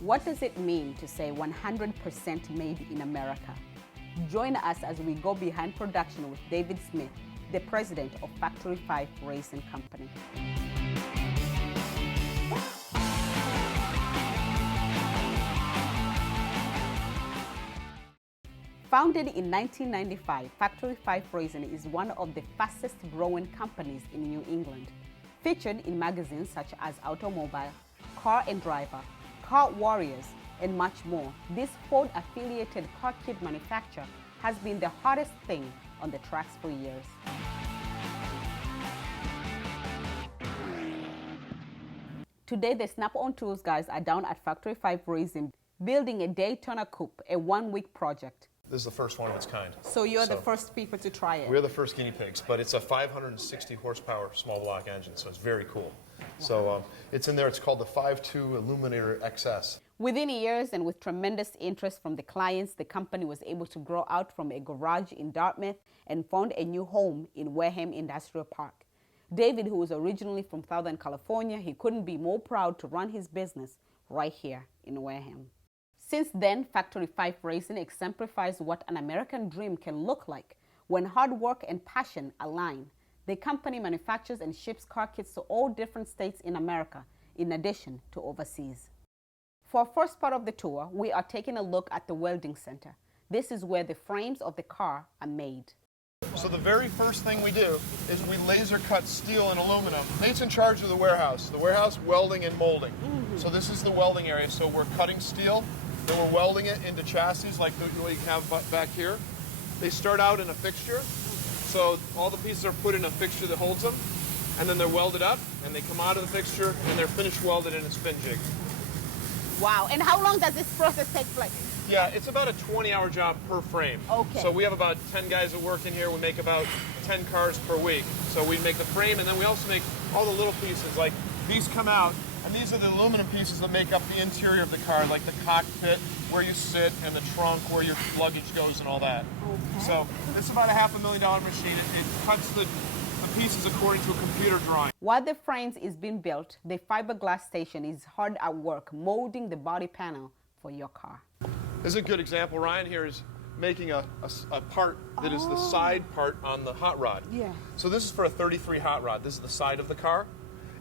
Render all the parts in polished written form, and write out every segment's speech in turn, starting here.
What does it mean to say 100% made in America? Join us as we go behind production with David Smith, the president of Factory 5 Racing Company. Founded in 1995, Factory 5 Racing is one of the fastest growing companies in New England. Featured in magazines such as Automobile, Car and Driver, Car Warriors, and much more, this Ford-affiliated car kit manufacturer has been the hottest thing on the tracks for years. Today, the Snap-on Tools guys are down at Factory 5 Racing, building a Daytona Coupe, a one-week project. This is the first one of its kind. So you're the first people to try it? We're the first guinea pigs, but it's a 560 horsepower small block engine, so it's very cool. Wow. So it's in there, it's called the 5.2 Illuminator XS. Within years and with tremendous interest from the clients, the company was able to grow out from a garage in Dartmouth and found a new home in Wareham Industrial Park. David, who was originally from Southern California, he couldn't be more proud to run his business right here in Wareham. Since then, Factory 5 Racing exemplifies what an American dream can look like when hard work and passion align. The company manufactures and ships car kits to all different states in America, in addition to overseas. For our first part of the tour, we are taking a look at the welding center. This is where the frames of the car are made. So the very first thing we do is we laser cut steel and aluminum. Nate's in charge of the warehouse welding and molding. So this is the welding area. So we're cutting steel, then we're welding it into chassis like what you have back here. They start out in a fixture. So all the pieces are put in a fixture that holds them, and then they're welded up, and they come out of the fixture, and they're finished welded in a spin jig. Wow, and how long does this process take place? Yeah, it's about a 20-hour job per frame. Okay. So we have about 10 guys that work in here. We make about 10 cars per week. So we make the frame, and then we also make all the little pieces. Like these come out, and these are the aluminum pieces that make up the interior of the car, like the cockpit, where you sit, and the trunk, where your luggage goes, and all that. Okay. So this is about a $500,000 machine. It cuts the pieces according to a computer drawing. While the frames is being built, the fiberglass station is hard at work molding the body panel for your car. This is a good example. Ryan here is making a part that is the side part on the hot rod. Yeah. So this is for a 33 hot rod. This is the side of the car.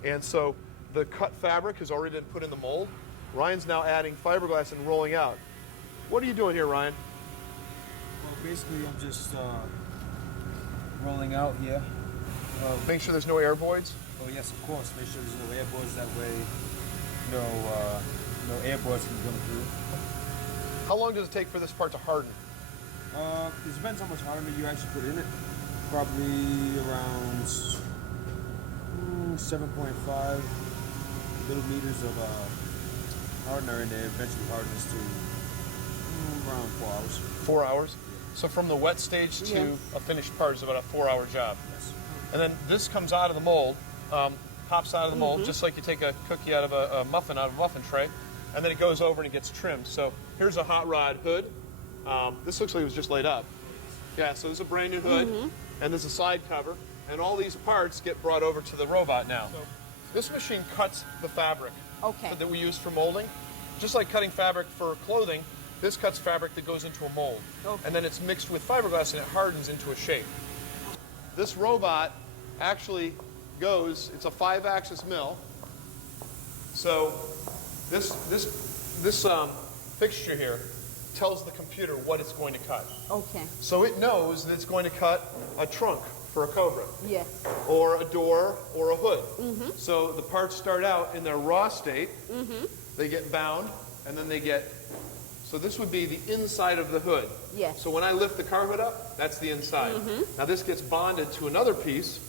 And so the cut fabric has already been put in the mold. Ryan's now adding fiberglass and rolling out. What are you doing here, Ryan? Well, basically I'm just rolling out here. Make sure there's no air voids? Oh yes, of course. Make sure there's no air voids. That way no air voids can come through. How long does it take for this part to harden? It depends how much hardener you actually put in it. Probably around 7.5 millimeters of hardener, and then eventually hardens to around 4 hours. 4 hours? So from the wet stage to a finished part is about a 4-hour job. Yes. And then this comes out of the mold, pops out of the mold, just like you take a cookie out of a muffin out of a muffin tray, and then it goes over and it gets trimmed. So here's a hot rod hood. This looks like it was just laid up. Yeah, so this is a brand new hood, and there's a side cover, and all these parts get brought over to the robot now. So this machine cuts the fabric that we use for molding. Just like cutting fabric for clothing, this cuts fabric that goes into a mold. And then it's mixed with fiberglass and it hardens into a shape. This robot actually goes, it's a 5-axis mill. So this fixture here tells the computer what it's going to cut. Okay. So it knows that it's going to cut a trunk for a Cobra. Yes. Or a door or a hood. So the parts start out in their raw state. They get bound, and then they get, so this would be the inside of the hood. Yes. So when I lift the car hood up, that's the inside. Now this gets bonded to another piece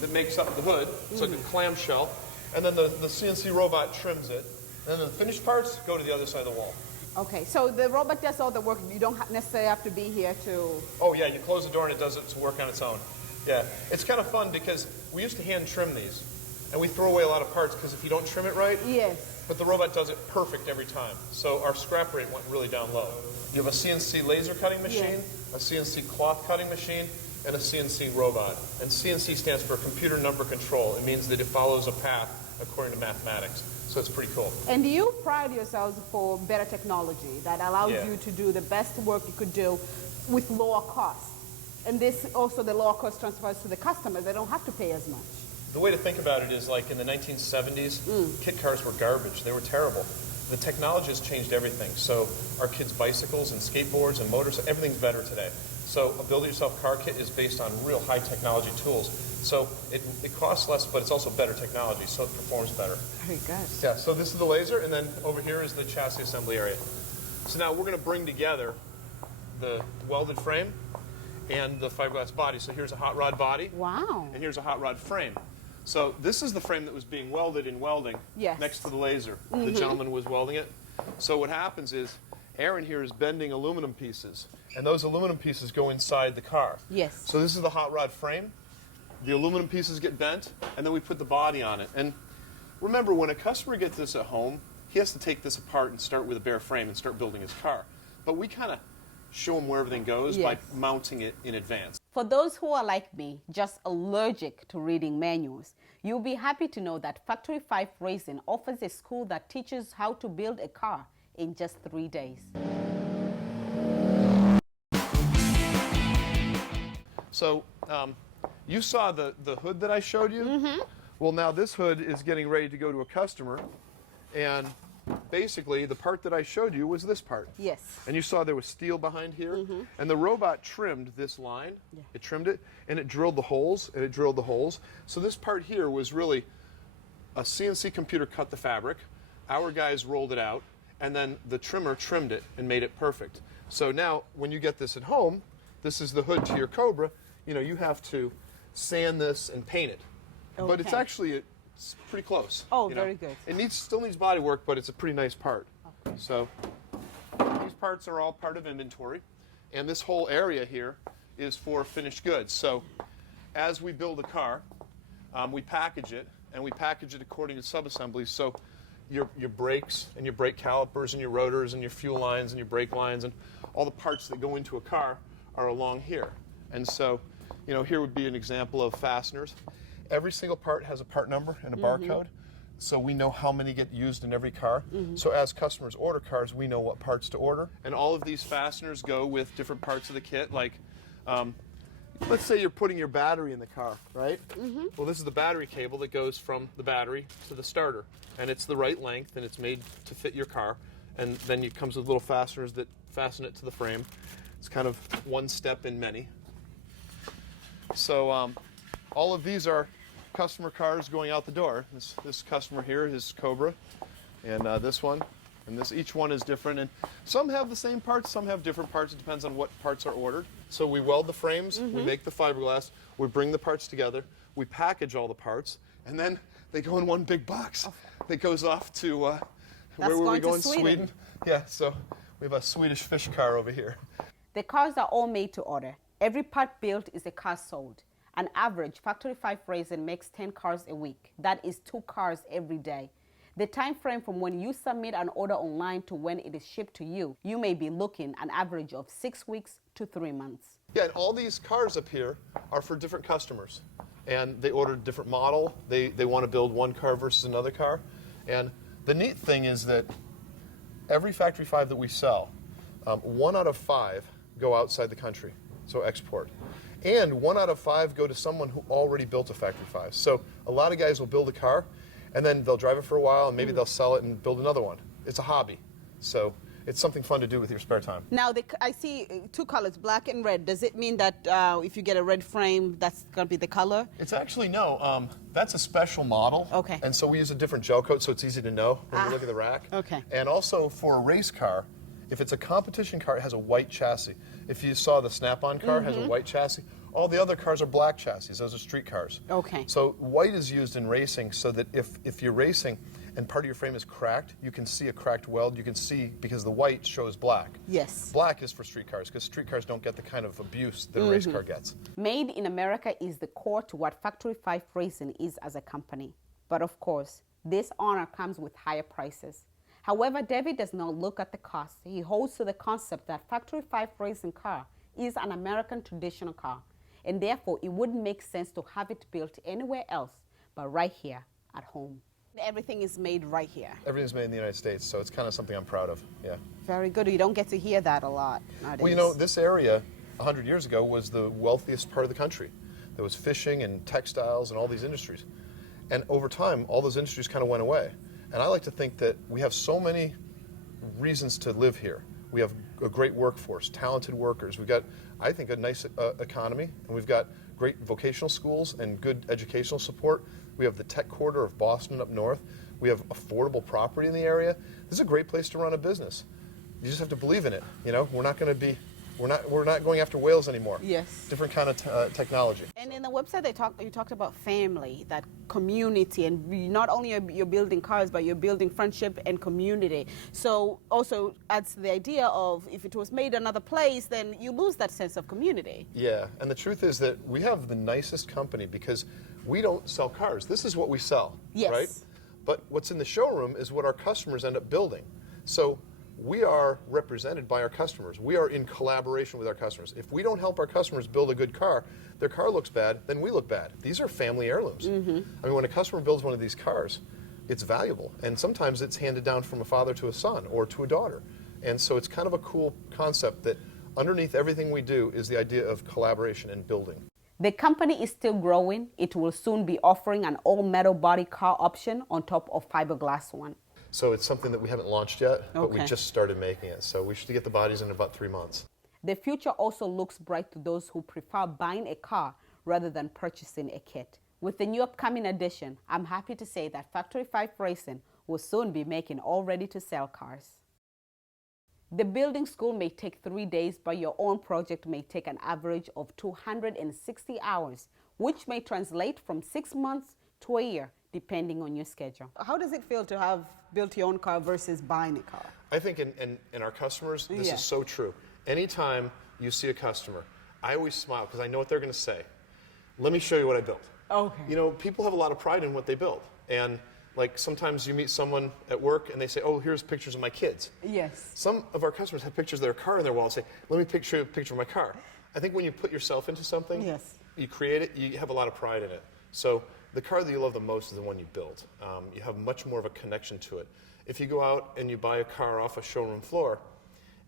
that makes up the hood. It's like a clamshell. And then the CNC robot trims it. And then the finished parts go to the other side of the wall. Okay, so the robot does all the work. You don't necessarily have to be here to... Oh yeah, you close the door and it does its work on its own. Yeah, it's kind of fun because we used to hand trim these. And we throw away a lot of parts because if you don't trim it right, but the robot does it perfect every time. So our scrap rate went really down low. You have a CNC laser cutting machine, a CNC cloth cutting machine, and a CNC robot. And CNC stands for computer number control. It means that it follows a path according to mathematics. So it's pretty cool. And you pride yourselves for better technology that allows Yeah. you to do the best work you could do with lower cost. And this also, the lower cost transfers to the customer. They don't have to pay as much. The way to think about it is like in the 1970s, kit cars were garbage. They were terrible. The technology has changed everything. So our kids' bicycles and skateboards and motors, everything's better today. So a build-it-yourself car kit is based on real high technology tools. So it costs less, but it's also better technology, so it performs better. Very good. Yeah, so this is the laser, and then over here is the chassis assembly area. So now we're going to bring together the welded frame and the fiberglass body. So here's a hot rod body, Wow. and here's a hot rod frame. So this is the frame that was being welded in welding Yes. next to the laser. The gentleman was welding it. So what happens is Aaron here is bending aluminum pieces, and those aluminum pieces go inside the car. Yes. So this is the hot rod frame. The aluminum pieces get bent, and then we put the body on it. And remember, when a customer gets this at home, he has to take this apart and start with a bare frame and start building his car. But we kind of show him where everything goes by Yes. mounting it in advance. For those who are like me, just allergic to reading manuals, you'll be happy to know that Factory 5 Racing offers a school that teaches how to build a car in just 3 days. So you saw the hood that I showed you? Well, now this hood is getting ready to go to a customer, and basically the part that I showed you was this part. Yes. And you saw there was steel behind here, and the robot trimmed this line. Yeah. It trimmed it, and it drilled the holes, and it drilled the holes. So this part here was really a CNC computer cut the fabric, our guys rolled it out, and then the trimmer trimmed it and made it perfect. So now when you get this at home, this is the hood to your Cobra, you have to sand this and paint it. But it's Okay. actually it's pretty close. Oh, very good. It still needs body work, but it's a pretty nice part. Okay. So these parts are all part of inventory, and this whole area here is for finished goods. So as we build a car, we package it, and we package it according to subassemblies. So your brakes and your brake calipers and your rotors and your fuel lines and your brake lines and all the parts that go into a car are along here. And so, here would be an example of fasteners. Every single part has a part number and a barcode, so we know how many get used in every car. So as customers order cars, we know what parts to order. And all of these fasteners go with different parts of the kit, like let's say you're putting your battery in the car, right? Well, this is the battery cable that goes from the battery to the starter, and it's the right length, and it's made to fit your car. And then it comes with little fasteners that fasten it to the frame. It's kind of one step in many. So all of these are customer cars going out the door. This customer here, his Cobra, and this one, and each one is different. And some have the same parts, some have different parts. It depends on what parts are ordered. So we weld the frames, we make the fiberglass, we bring the parts together, we package all the parts, and then they go in one big box that goes off to where were we going? Sweden. Yeah. So we have a Swedish fish car over here. The cars are all made to order. Every part built is a car sold. On average, Factory 5 Racing makes 10 cars a week. That is 2 cars every day. The time frame from when you submit an order online to when it is shipped to you, you may be looking an average of 6 weeks to 3 months. Yeah, and all these cars up here are for different customers. And they ordered a different model. They want to build one car versus another car. And the neat thing is that every Factory 5 that we sell, 1 out of 5 go outside the country, so export. And 1 out of 5 go to someone who already built a Factory 5. So a lot of guys will build a car, and then they'll drive it for a while, and maybe they'll sell it and build another one. It's a hobby. So it's something fun to do with your spare time. Now, I see 2 colors, black and red. Does it mean that if you get a red frame, that's going to be the color? It's actually, no. That's a special model. Okay. And so we use a different gel coat, so it's easy to know when you look at the rack. Okay. And also for a race car, if it's a competition car, it has a white chassis. If you saw the Snap-on car, it has a white chassis. All the other cars are black chassis. Those are street cars. Okay. So white is used in racing so that if you're racing and part of your frame is cracked, you can see a cracked weld. You can see because the white shows black. Yes. Black is for street cars because street cars don't get the kind of abuse that a race car gets. Made in America is the core to what Factory 5 Racing is as a company. But of course, this honor comes with higher prices. However, David does not look at the cost. He holds to the concept that Factory 5 Racing car is an American traditional car, and therefore it wouldn't make sense to have it built anywhere else but right here at home. Everything is made right here. Everything's made in the United States, so it's kind of something I'm proud of, yeah. Very good. You don't get to hear that a lot nowadays. Well, you know, this area 100 years ago was the wealthiest part of the country. There was fishing and textiles and all these industries. And over time, all those industries kind of went away. And I like to think that we have so many reasons to live here. We have a great workforce, talented workers. We've got, I think, a nice economy, and we've got great vocational schools and good educational support. We have the tech corridor of Boston up north. We have affordable property in the area. This is a great place to run a business. You just have to believe in it. You know, we're not going after whales anymore. Yes. Different kind of technology. And in the website, you talked about family, that community, and not only you're building cars, but you're building friendship and community. So also adds the idea of if it was made another place, then you lose that sense of community. Yeah, and the truth is that we have the nicest company because we don't sell cars. This is what we sell, yes. Right? But what's in the showroom is what our customers end up building. So we are represented by our customers. We are in collaboration with our customers. If we don't help our customers build a good car, their car looks bad, then we look bad. These are family heirlooms. Mm-hmm. I mean, when a customer builds one of these cars, it's valuable. And sometimes it's handed down from a father to a son or to a daughter. And so it's kind of a cool concept that underneath everything we do is the idea of collaboration and building. The company is still growing. It will soon be offering an all-metal body car option on top of fiberglass one. So it's something that we haven't launched yet, but Okay. we just started making it. So we should get the bodies in about 3 months. The future also looks bright to those who prefer buying a car rather than purchasing a kit. With the new upcoming edition, I'm happy to say that Factory 5 Racing will soon be making all ready-to-sell cars. The building school may take 3 days, but your own project may take an average of 260 hours, which may translate from 6 months to a year, depending on your schedule. How does it feel to have built your own car versus buying a car? I think in our customers, this Yeah. is so true. Anytime you see a customer, I always smile because I know what they're going to say. Let me show you what I built. Okay. You know, people have a lot of pride in what they build. And like sometimes you meet someone at work and they say, oh, here's pictures of my kids. Yes. Some of our customers have pictures of their car in their wall and say, let me show you a picture of my car. I think when you put yourself into something, Yes. you create it, you have a lot of pride in it. So the car that you love the most is the one you build. You have much more of a connection to it. If you go out and you buy a car off a showroom floor,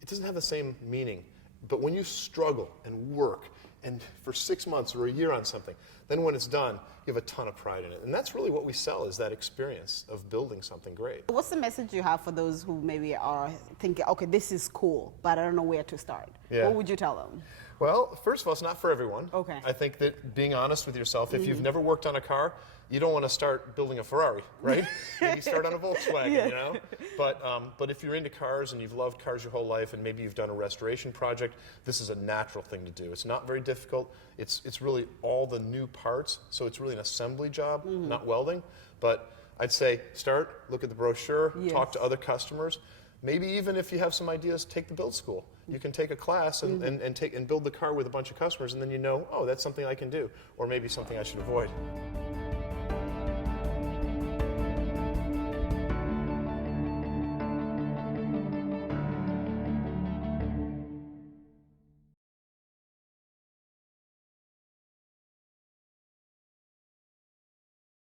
it doesn't have the same meaning. But when you struggle and work and for 6 months or a year on something, then when it's done, you have a ton of pride in it. And that's really what we sell, is that experience of building something great. What's the message you have for those who maybe are thinking, okay, this is cool, but I don't know where to start? Yeah. What would you tell them? Well, first of all, it's not for everyone. Okay. I think that being honest with yourself, if you've never worked on a car, you don't want to start building a Ferrari, right? Maybe start on a Volkswagen, Yeah. you know? But if you're into cars and you've loved cars your whole life and maybe you've done a restoration project, this is a natural thing to do. It's not very difficult. It's really all the new parts, so it's really an assembly job, not welding. But I'd say start, look at the brochure, Yes. talk to other customers. Maybe even if you have some ideas, take the build school. You can take a class and build the car with a bunch of customers, and then you know, oh, that's something I can do, or maybe something I should avoid.